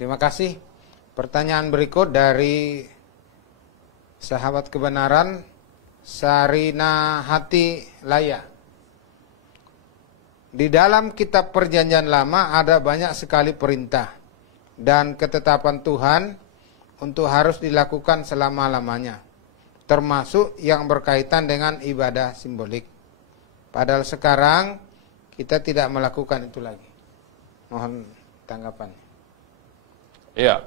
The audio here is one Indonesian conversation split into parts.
Terima kasih. Pertanyaan berikut dari sahabat kebenaran Sarina Hati Laya. Di dalam kitab Perjanjian Lama ada banyak sekali perintah dan ketetapan Tuhan untuk harus dilakukan selama-lamanya, termasuk yang berkaitan dengan ibadah simbolik. Padahal sekarang kita tidak melakukan itu lagi. Mohon tanggapan. Iya.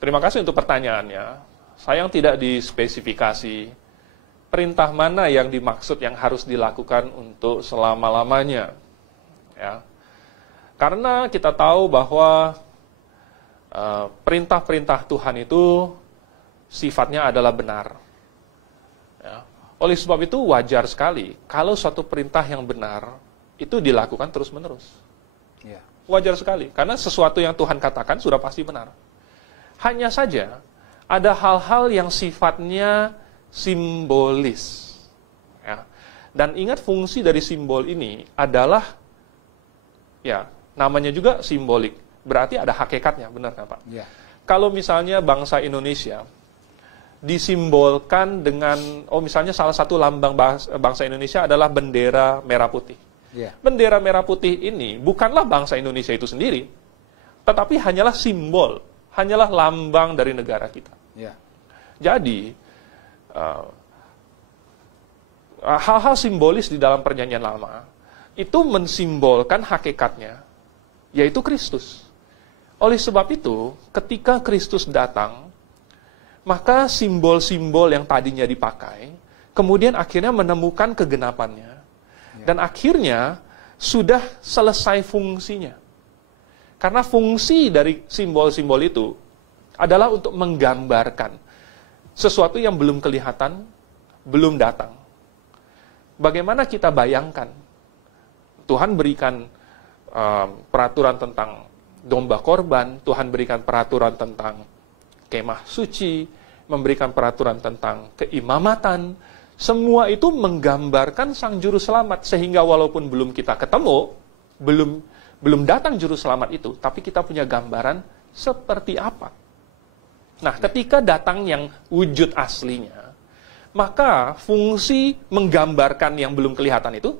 Terima kasih untuk pertanyaannya. Sayang tidak dispesifikasi perintah mana yang dimaksud yang harus dilakukan untuk selama-lamanya. Ya. Karena kita tahu bahwa perintah-perintah Tuhan itu sifatnya adalah benar. Ya. Oleh sebab itu wajar sekali kalau suatu perintah yang benar itu dilakukan terus-menerus. Ya. Wajar sekali, karena sesuatu yang Tuhan katakan sudah pasti benar. Hanya saja ada hal-hal yang sifatnya simbolis. Ya. Dan ingat fungsi dari simbol ini adalah, ya, namanya juga simbolik. Berarti ada hakikatnya, benar kan Pak? Ya. Kalau misalnya bangsa Indonesia disimbolkan dengan, misalnya salah satu lambang bangsa Indonesia adalah bendera merah putih. Ya. Bendera merah putih ini bukanlah bangsa Indonesia itu sendiri, tetapi hanyalah simbol, hanyalah lambang dari negara kita. Ya. Jadi, hal-hal simbolis di dalam Perjanjian Lama itu mensimbolkan hakikatnya, yaitu Kristus. Oleh sebab itu, ketika Kristus datang, maka simbol-simbol yang tadinya dipakai, kemudian akhirnya menemukan kegenapannya. Dan akhirnya sudah selesai fungsinya. Karena fungsi dari simbol-simbol itu adalah untuk menggambarkan sesuatu yang belum kelihatan, belum datang. Bagaimana kita bayangkan? Tuhan berikan peraturan tentang domba korban, Tuhan berikan peraturan tentang kemah suci, memberikan peraturan tentang keimamatan. Semua itu menggambarkan Sang Juru Selamat, sehingga walaupun belum kita ketemu, belum datang Juru Selamat itu, tapi kita punya gambaran seperti apa. Nah, ketika datang yang wujud aslinya, maka fungsi menggambarkan yang belum kelihatan itu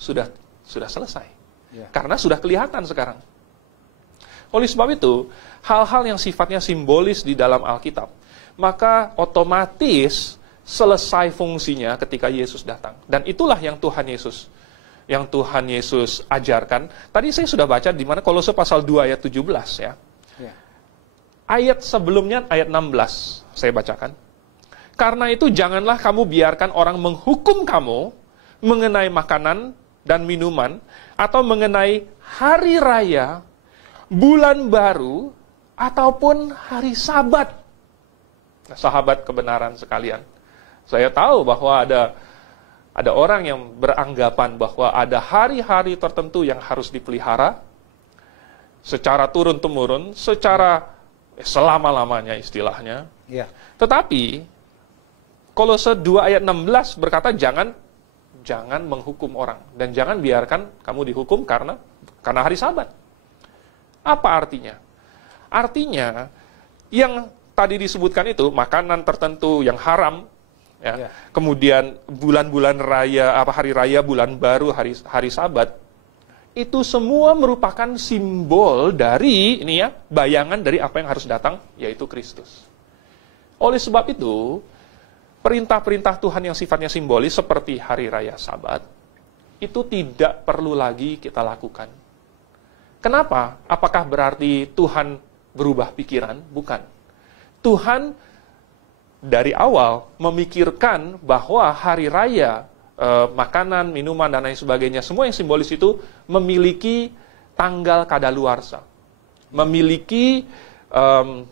sudah selesai. Ya. Karena sudah kelihatan sekarang. Oleh sebab itu, hal-hal yang sifatnya simbolis di dalam Alkitab, maka otomatis selesai fungsinya ketika Yesus datang. Dan itulah yang Tuhan Yesus ajarkan. Tadi saya sudah baca di mana Kolose pasal 2 ayat 17 ya. Ya. Ayat sebelumnya ayat 16 saya bacakan. Karena itu janganlah kamu biarkan orang menghukum kamu mengenai makanan dan minuman atau mengenai hari raya, bulan baru ataupun hari Sabat. Nah, sahabat kebenaran sekalian, saya tahu bahwa ada orang yang beranggapan bahwa ada hari-hari tertentu yang harus dipelihara secara turun-temurun, secara selama-lamanya istilahnya. Ya. Tetapi Kolose 2 ayat 16 berkata jangan menghukum orang dan jangan biarkan kamu dihukum karena hari Sabat. Apa artinya? Artinya yang tadi disebutkan itu makanan tertentu yang haram. Ya. Kemudian bulan-bulan raya, hari raya, bulan baru, hari Sabat, itu semua merupakan simbol dari bayangan dari apa yang harus datang, yaitu Kristus. Oleh sebab itu, perintah-perintah Tuhan yang sifatnya simbolis seperti hari raya Sabat itu tidak perlu lagi kita lakukan. Kenapa? Apakah berarti Tuhan berubah pikiran? Bukan. Tuhan dari awal memikirkan bahwa hari raya, makanan, minuman, dan lain sebagainya, semua yang simbolis itu memiliki tanggal kadaluarsa, memiliki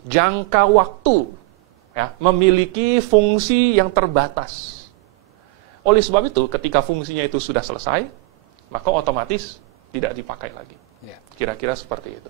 jangka waktu, ya, memiliki fungsi yang terbatas. Oleh sebab itu, ketika fungsinya itu sudah selesai, maka otomatis tidak dipakai lagi. Kira-kira seperti itu.